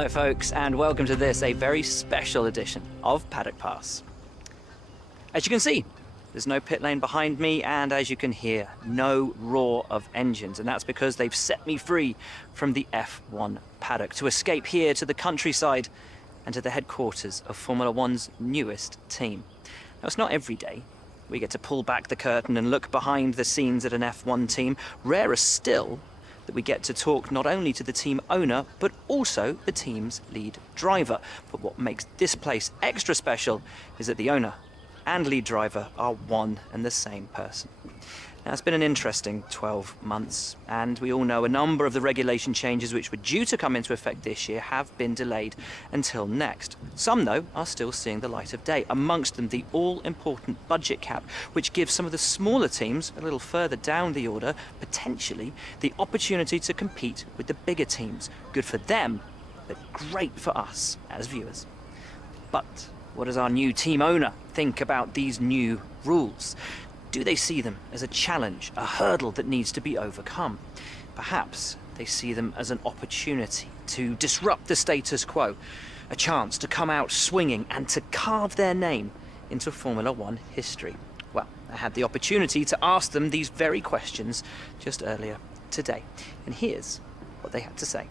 Hello folks, and welcome to this, a very special edition of Paddock Pass. As you can see, there's no pit lane behind me, and as you can hear, no roar of engines, and that's because they've set me free from the F1 paddock to escape here to the countryside and to the headquarters of Formula One's newest team. Now, it's not every day we get to pull back the curtain and look behind the scenes at an F1 team. Rarer still that we get to talk not only to the team owner, but also the team's lead driver. But what makes this place extra special is that the owner and lead driver are one and the same person. Now, it's been an interesting 12 months, and we all know a number of the regulation changes which were due to come into effect this year have been delayed until next. Some, though, are still seeing the light of day, amongst them the all-important budget cap, which gives some of the smaller teams a little further down the order, potentially, the opportunity to compete with the bigger teams. Good for them, but great for us as viewers. But what does our new team owner think about these new rules? Do they see them as a challenge, a hurdle that needs to be overcome? Perhaps they see them as an opportunity to disrupt the status quo, a chance to come out swinging and to carve their name into Formula One history. Well, I had the opportunity to ask them these very questions just earlier today, and here's what they had to say.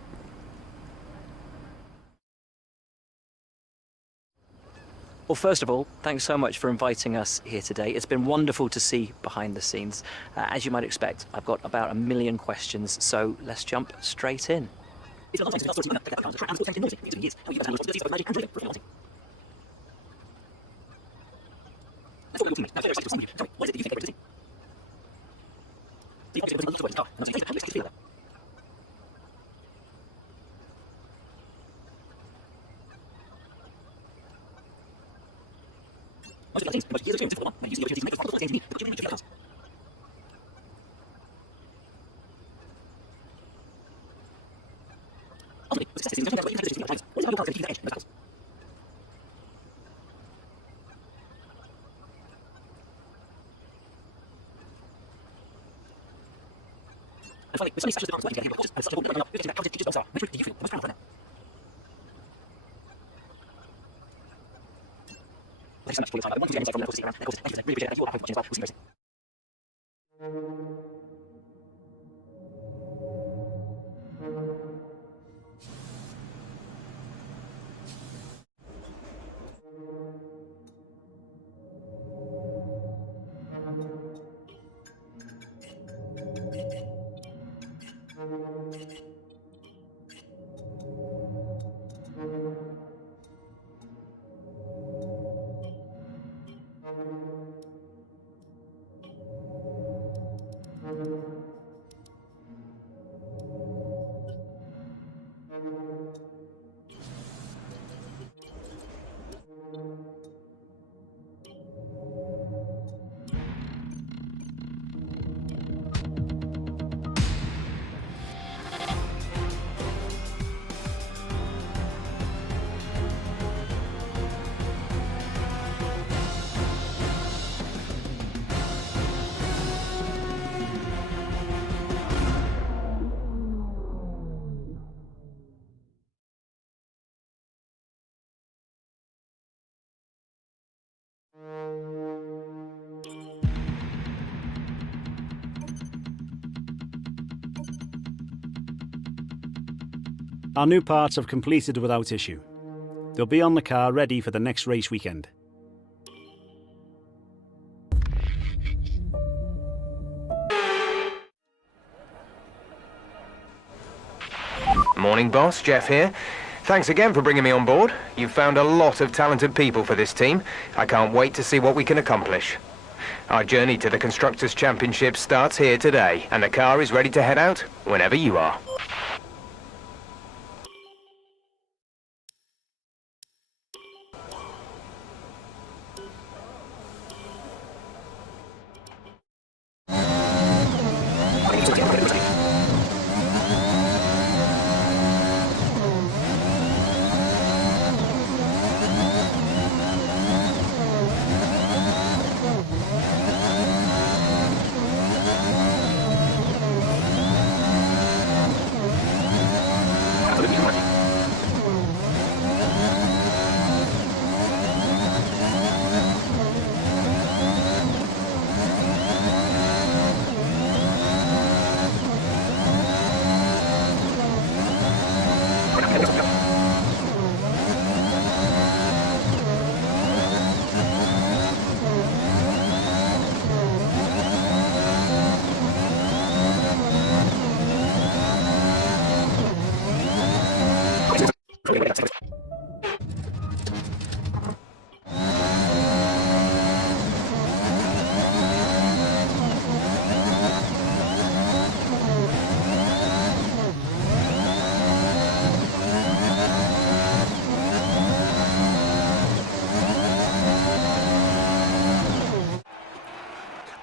Well, first of all, thanks so much for inviting us here today. It's been wonderful to see behind the scenes. As you might expect, I've got about 1 million questions, so let's jump straight in. Our new parts have completed without issue. They'll be on the car ready for the next race weekend. Morning, boss. Jeff here. Thanks again for bringing me on board. You've found a lot of talented people for this team. I can't wait to see what we can accomplish. Our journey to the Constructors' Championship starts here today, and the car is ready to head out whenever you are.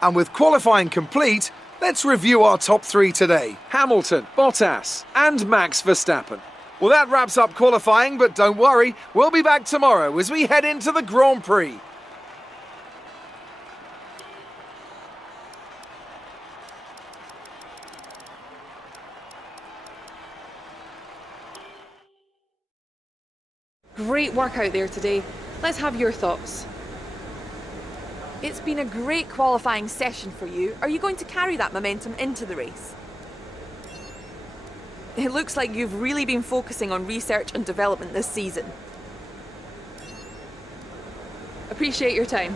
And with qualifying complete, let's review our top 3 today. Hamilton, Bottas and Max Verstappen. Well, that wraps up qualifying, but don't worry, we'll be back tomorrow as we head into the Grand Prix. Great work out there today. Let's have your thoughts. It's been a great qualifying session for you. Are you going to carry that momentum into the race? It looks like you've really been focusing on research and development this season. Appreciate your time.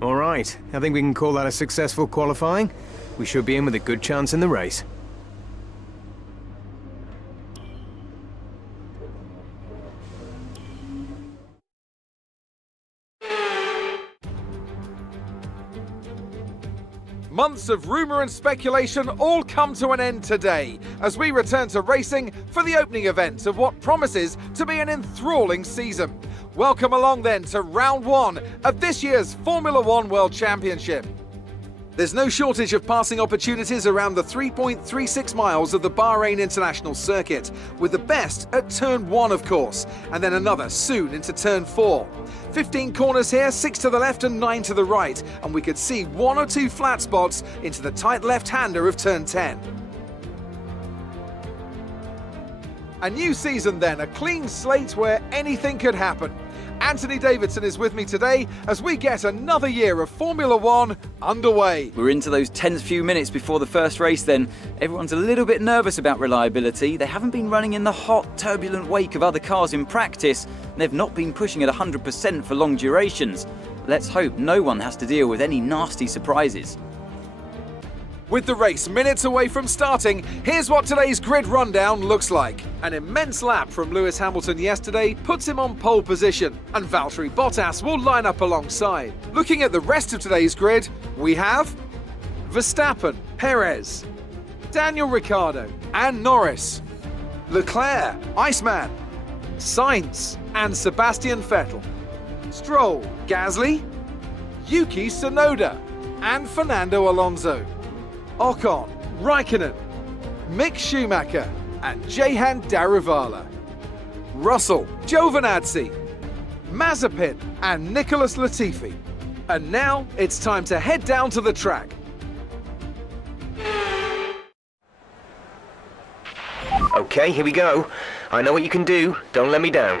All right, I think we can call that a successful qualifying. We should be in with a good chance in the race. Months of rumour and speculation all come to an end today as we return to racing for the opening event of what promises to be an enthralling season. Welcome along then to round 1 of this year's Formula One World Championship. There's no shortage of passing opportunities around the 3.36 miles of the Bahrain International Circuit, with the best at turn 1 of course, and then another soon into turn 4. 15 corners here, 6 to the left and 9 to the right, and we could see 1 or 2 flat spots into the tight left-hander of turn 10. A new season then, a clean slate where anything could happen. Anthony Davidson is with me today as we get another year of Formula One underway. We're into those tense few minutes before the first race then. Everyone's a little bit nervous about reliability. They haven't been running in the hot, turbulent wake of other cars in practice. They've not been pushing at 100% for long durations. Let's hope no one has to deal with any nasty surprises. With the race minutes away from starting, here's what today's grid rundown looks like. An immense lap from Lewis Hamilton yesterday puts him on pole position, and Valtteri Bottas will line up alongside. Looking at the rest of today's grid, we have Verstappen, Perez, Daniel Ricciardo and Norris, Leclerc, Iceman, Sainz and Sebastian Vettel, Stroll, Gasly, Yuki Tsunoda and Fernando Alonso, Ocon, Raikkonen, Mick Schumacher and Jehan Daruvala, Russell, Giovinazzi, Mazepin and Nicholas Latifi. And now it's time to head down to the track. Okay, here we go. I know what you can do. Don't let me down.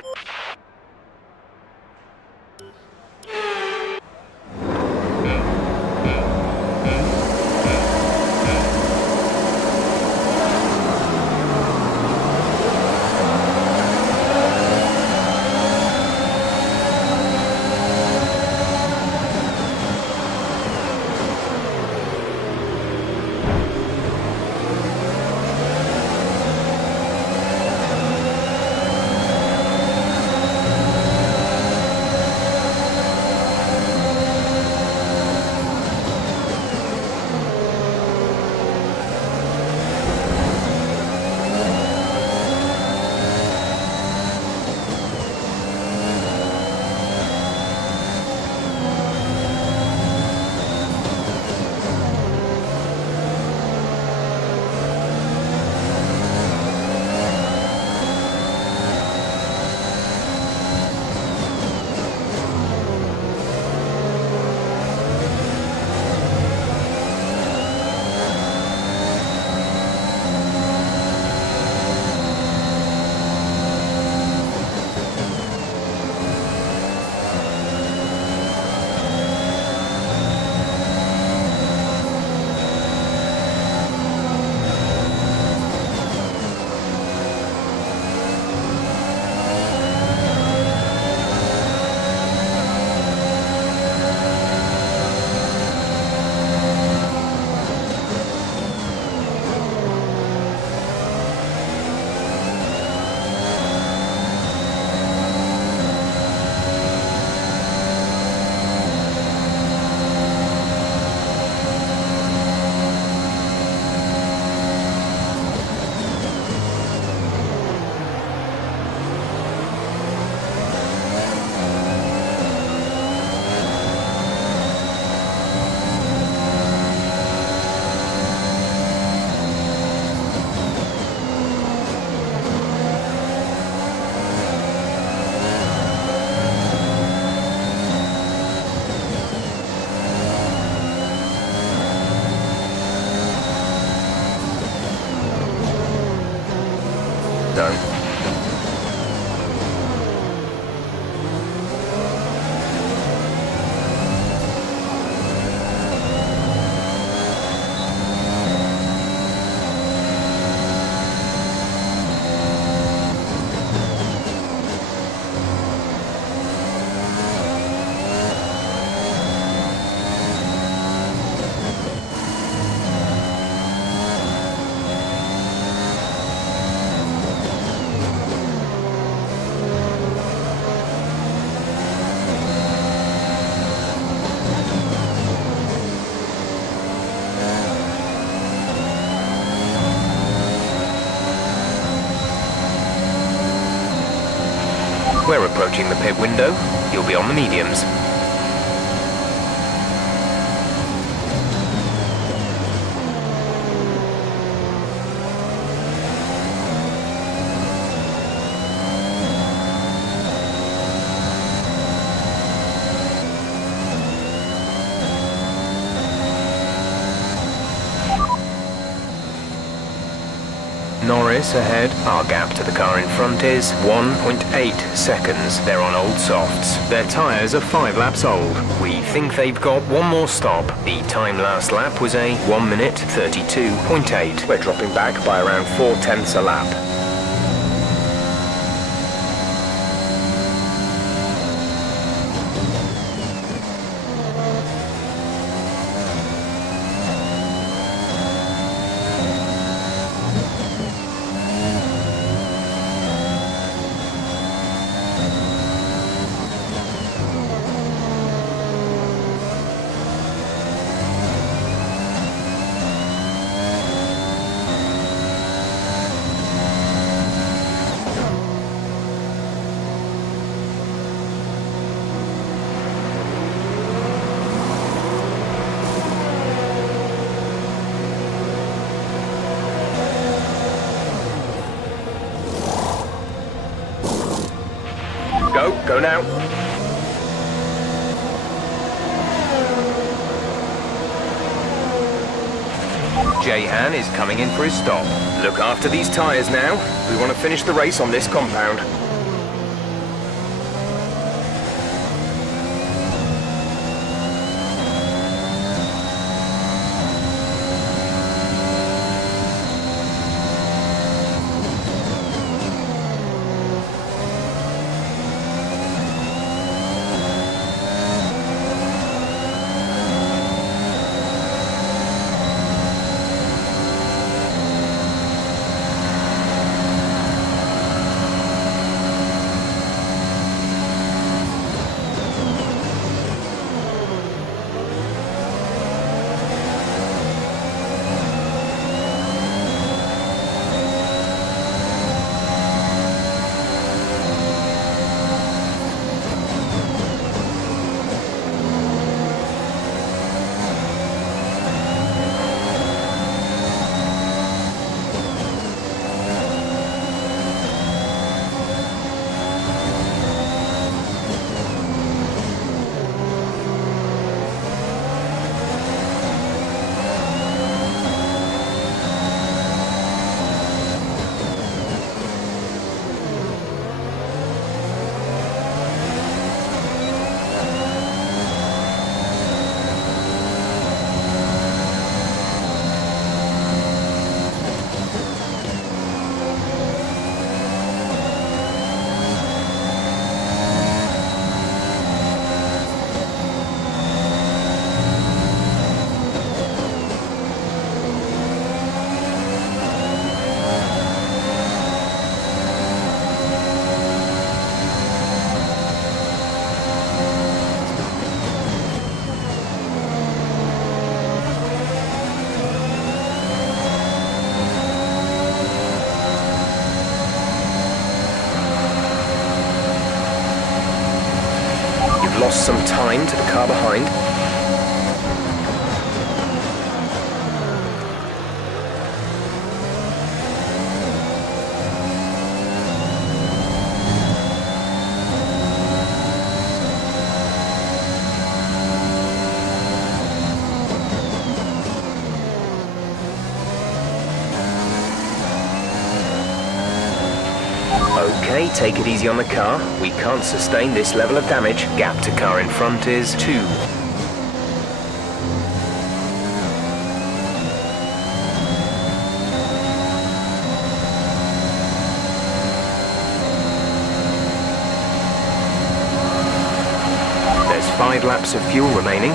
We're approaching the pit window. You'll be on the mediums. Norris ahead. Our gap to the car in front is 1.8 seconds. They're on old softs. Their tyres are 5 laps old. We think they've got one more stop. The time last lap was a 1 minute 32.8. We're dropping back by around 4/10 a lap. Go now. Jehan is coming in for his stop. Look after these tyres now. We want to finish the race on this compound. Lost some time to the car behind. Okay, take it easy on the car. We can't sustain this level of damage. Gap to car in front is 2. There's 5 laps of fuel remaining.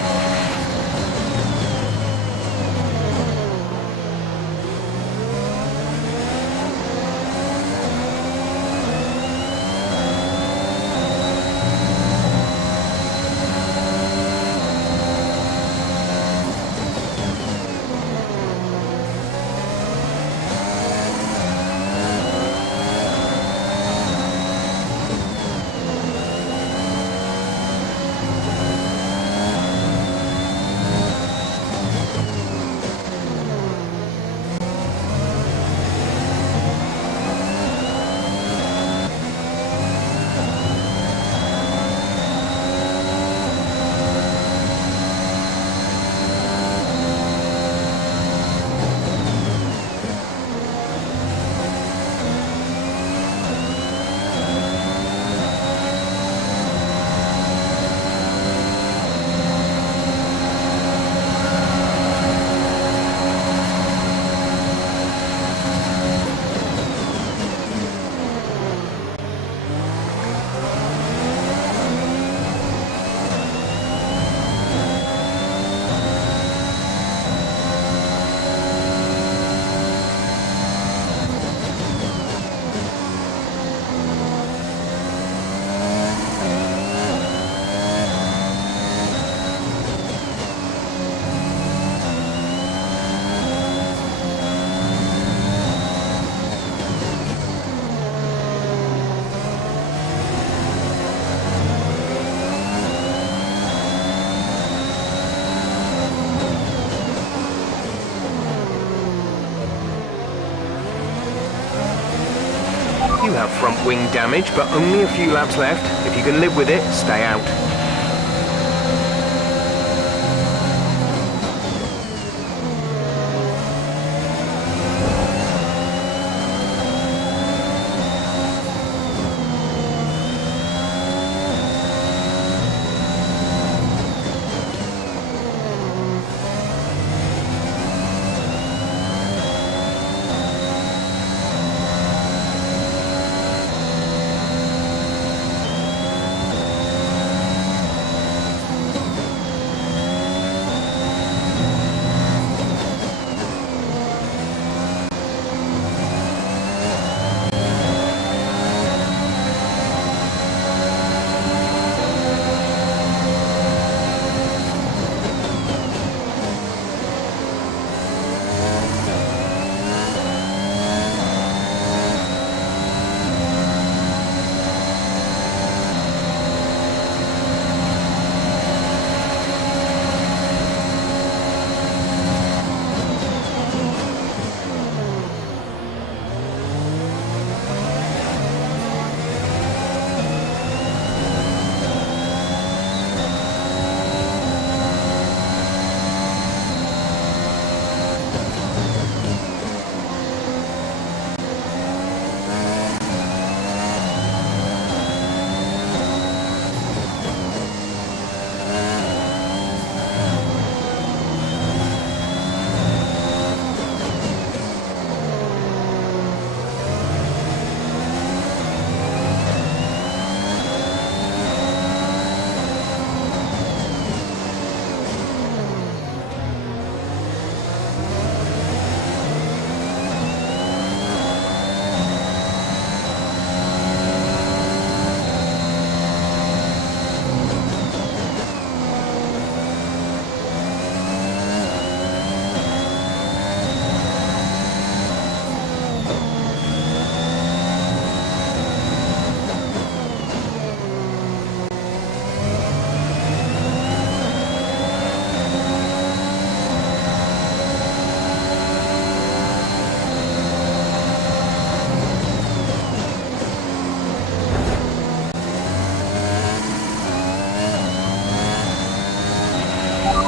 have front wing damage, but only a few laps left. If you can live with it, stay out.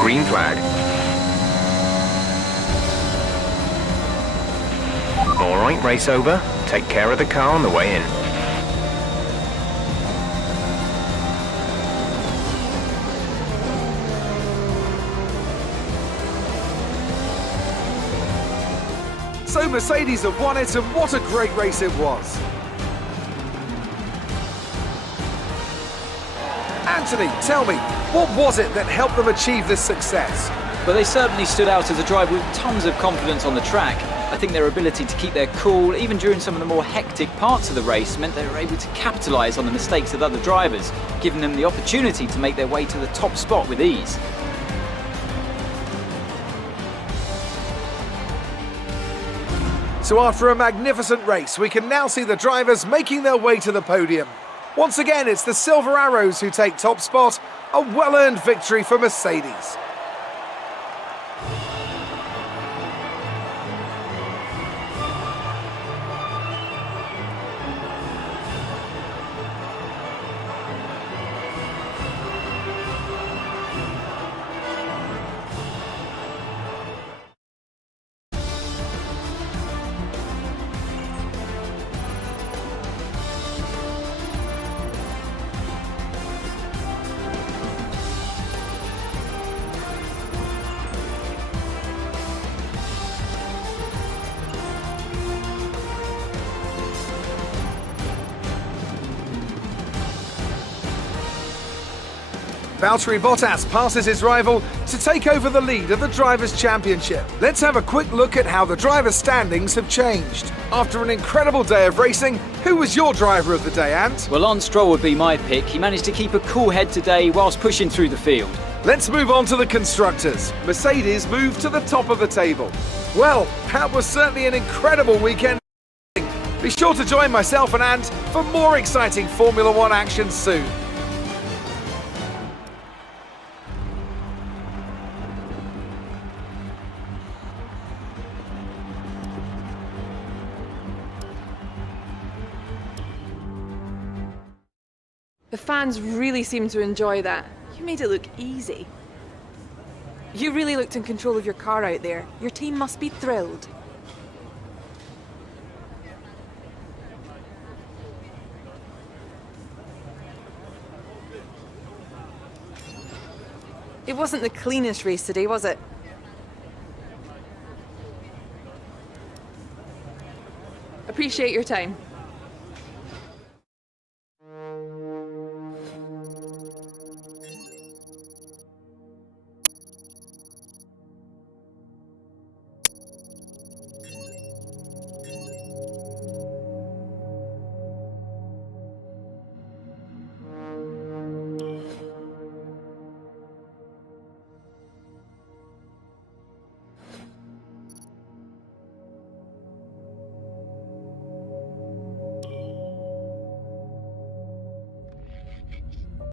Green flag. All right, race over. Take care of the car on the way in. So Mercedes have won it, and what a great race it was. Anthony, tell me, what was it that helped them achieve this success? But they certainly stood out as a driver with tons of confidence on the track. I think their ability to keep their cool, even during some of the more hectic parts of the race, meant they were able to capitalise on the mistakes of other drivers, giving them the opportunity to make their way to the top spot with ease. So after a magnificent race, we can now see the drivers making their way to the podium. Once again, it's the Silver Arrows who take top spot, a well-earned victory for Mercedes. Valtteri Bottas passes his rival to take over the lead of the Drivers' Championship. Let's have a quick look at how the drivers' standings have changed. After an incredible day of racing, who was your driver of the day, Ant? Well, Lance Stroll would be my pick. He managed to keep a cool head today whilst pushing through the field. Let's move on to the constructors. Mercedes moved to the top of the table. Well, that was certainly an incredible weekend. Be sure to join myself and Ant for more exciting Formula One action soon. The fans really seem to enjoy that. You made it look easy. You really looked in control of your car out there. Your team must be thrilled. It wasn't the cleanest race today, was it? Appreciate your time.